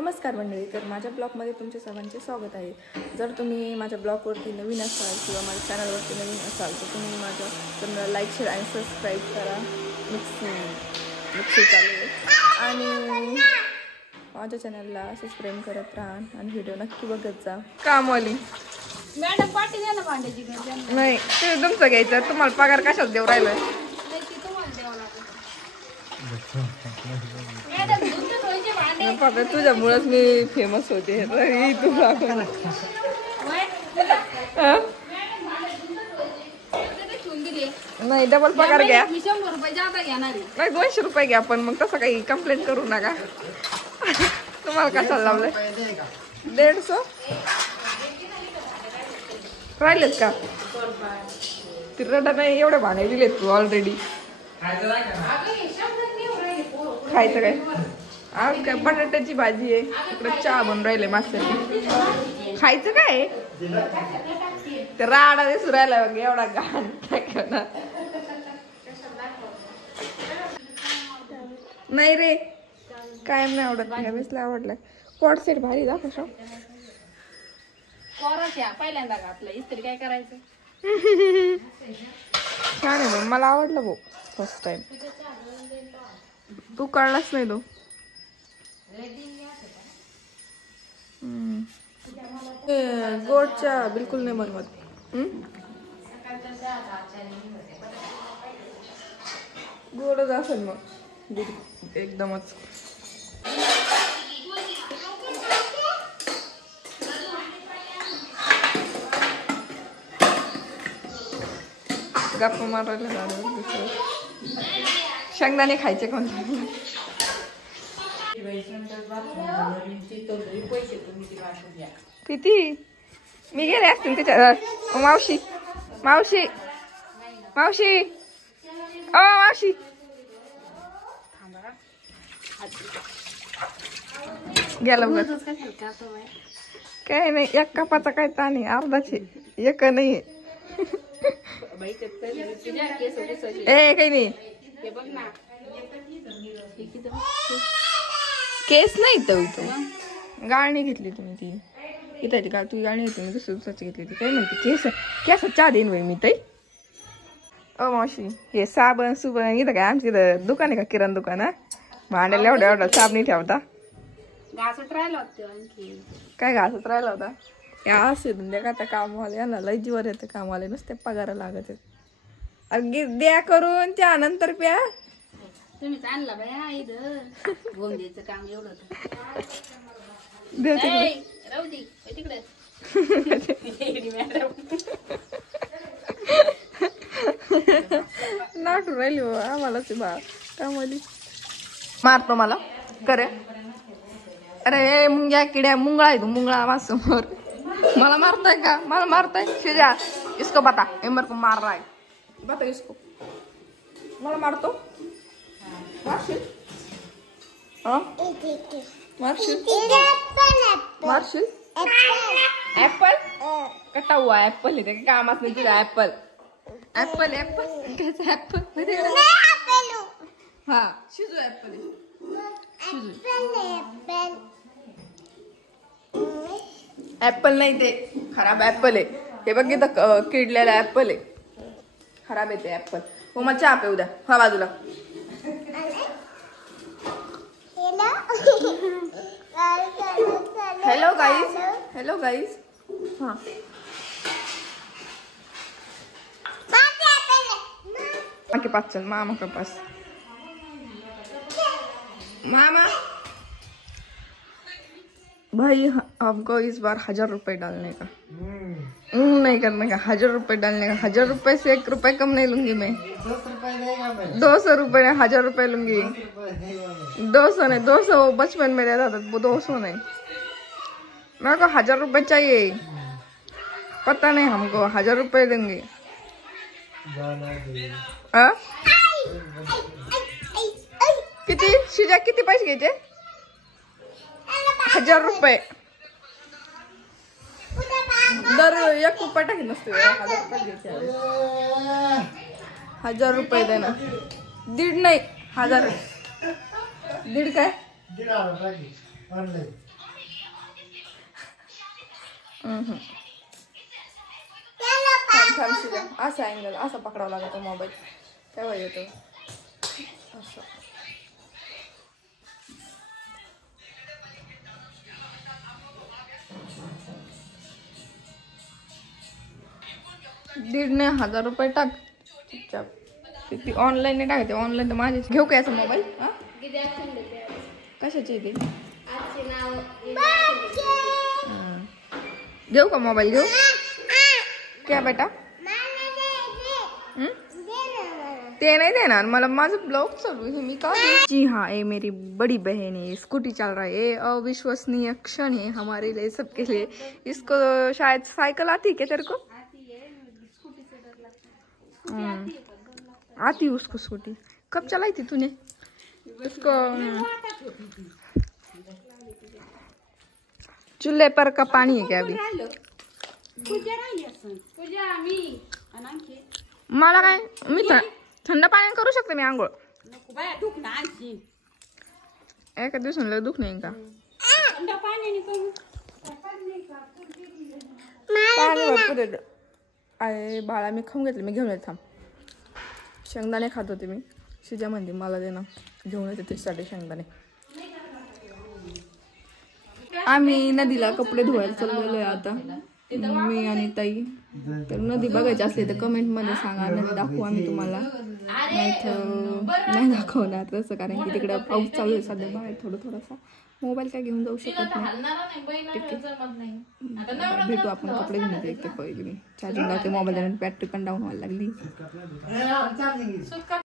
नमस्कार मंडळी, तर माझ्या ब्लॉगमध्ये तुमचे सर्वांचे स्वागत आहे। जर तुम्ही माझ्या ब्लॉगवरती नवीन असाल किंवा माझ्या चॅनलवरती नवीन असाल तर तुम्ही माझ्या चॅनलला लाईक, शेअर आणि सबस्क्राईब करा। मिक्सी चालू आहे आणि माझ्या चॅनलला असंच प्रेम करत राहा आणि व्हिडिओ नक्की बघत जा। कामवाली मॅडम पाठी द्या ना भांड्याची नाही, ते तुमचं घ्यायचं। तुम्हाला पगार कशात देऊ राहिलोय? तुझ्यामुळेच मी फेमस होते। तुला नाही, डबल पगार घ्या। 100 रुपये जादा घेणार आहे। नाही, 200 रुपये घ्या, पण मग तसं काही कंप्लेंट करू नका। तुम्हाला कशाला लावलंय? 150 राहिलेत का? तिरडा नाही, एवढे भाणे दिलेत तू ऑलरेडी। खायचं काय? आज काय बटाट्याची भाजी आहे, इकडे चहा बनून राहिले मागच्या। खायचं काय? ते राडा दिसू राहिला बघ, एवढा घाण नाही रे, कायम नाही आवडत। ह्यावेळेसला आवडलाय। कॉट सेट भारी दाखव। पहिल्यांदा घातलं, इस्त्री काय करायचं? छान आहे, मला आवडलं भाऊ फर्स्ट टाइम। तू कळलाच नाही तो। गोडच्या बिलकुल नाही बनवत। गोडच असेल मग एकदमच। गप्पा मारायला दुसरं शेंगदाणे खायचे कोणते? किती मी गेले असतील त्याच्या। मावशी मावशी मावशी ओ मावशी, गेला बघ। काय नाही, एक कपाचा काय ताण आहे, अर्धाचे एक नाही। ए काही नाही, केस नाही तर इथं गाळणी घेतली तुम्ही ती इथं का? तू गाळणी घेतली, मी दुसऱ्याची घेतली ती। काय म्हणते केस केस चहा देईन बाई मी ताई। ओ मावशी, हे साबण सुबण इथं काय आमच्या इथं दुकान आहे का? किराणा दुकान? भांड्याला एवढा एवढा साबणी ठेवता। घासत राहिला होता। काय घासत राहिला होता? या असे धंद्या का? कामवाले यांना लय जीवर येतं, कामवाले नुसते पगारा लागत। अगदी द्या करून, त्यानंतर प्या। तुम्हीच आणला बाया इथं गोंद्याचं काम एवढं। राहू दे तिकडे। नाटू राहिली आम्हालाच बा कामवाली। मारतो मला करे। अरे मुंग्या किड्या, मुंगळा आहे तू, मुंगळा माझ्यासमोर। मला मारताय का? मला मारताय? शिजा इसको बता, मेरे को मार रहा है, बता इसको। मला मारतो? मारशील? मारशील? मारशील? ऍपल कटा हुआ एप्पल है, कामात नाही तुझा ऍपल। ऍपल ऍपल कैसा ऍपल? हा शिजू ऍपल आहे, शिजू। ऍपल नाही, ते खराब ऍपल आहे। हे बघ इथं किडलेला ऍपल आहे, खराब आहे ते ऍपल। हो मग चहा पिऊ द्या, हा बाजूला। Hello guys, hello guys. हाँ मामा के पास चल, मामा के पास। मामा भाई, हमको इस बार 1000 रुपए डालने का। नहीं करने का, 1000 रुपए डालने का। 1000 रुपए से 1 रुपए कम नहीं लूंगी मैं। 200 रुपए नहीं, 1000 रुपए लूंगी। 200 नहीं, 200 वो बचपन में देता था, वो 200 नहीं। मेरे को 1000 रुपए चाहिए। पता नहीं हमको, 1000 रुपए देंगे। किती शिजा, किती पैसे घ्यायचे? 1000 रुपये। दर 1 रुपया टाकी नसते, 1000 रुपये घ्यायचे। 1000 रुपये देना। 1.5 नाही, 1000। 1.5 काय? थांब शिजा, असा अँगल असा पकडावा लागतो मोबाईल तेव्हा येतो असं. दीडने 1000 रुपये टाक चुपचाप. ती ऑनलाईन नाही टाकते, ऑनलाईन तर माझेच. घेऊ का याचा मोबाईल? हा कशाची ते घेऊ का मोबाईल? घेऊ क्या बेटा? ते नहीं देना मला, माझं ब्लॉग चालू है मी का. जी हाँ, ये मेरी बड़ी बहन है, स्कूटी चल रहा है. ये अविश्वसनीय क्षण है हमारे लिए, सबके लिए. इसको शायद साइकिल आती है क्या तेरे को? आती है उसको स्कूटी. कब चलाई थी तूने उसको? चूल्हे पर का पानी है क्या अभी? मला काय, मी थंड पाण्याने करू शकते मी आंघोळ. एका दिवसाला दुख नाही का? पाणी भरपूर येतं. अरे बाळा, मी खाऊन घेतलं, मी घेऊन येत. थांब, शेंगदाणे खात होते मी. शिजा म्हणते मला दे ना, घेऊन येते त्याच्यासाठी शेंगदाणे. आम्ही नदीला कपडे धुवायला चाललेलो आहे आता, मी आणि ताई. तर नदी बघायची असली तर कमेंट मध्ये सांगा, नदी दाखवू आम्ही तुम्हाला. नाही दाखवणार तसं, कारण की तिकडे पाऊस चालू आहे सध्या बाहेर. थोडासा मोबाईल काय घेऊन जाऊ शकत नाही. भेटू आपण कपडे घेऊन येते. एक ते पहिले मी चार्जिंग लावते मोबाईल, बॅटरी पण डाऊन व्हायला लागली.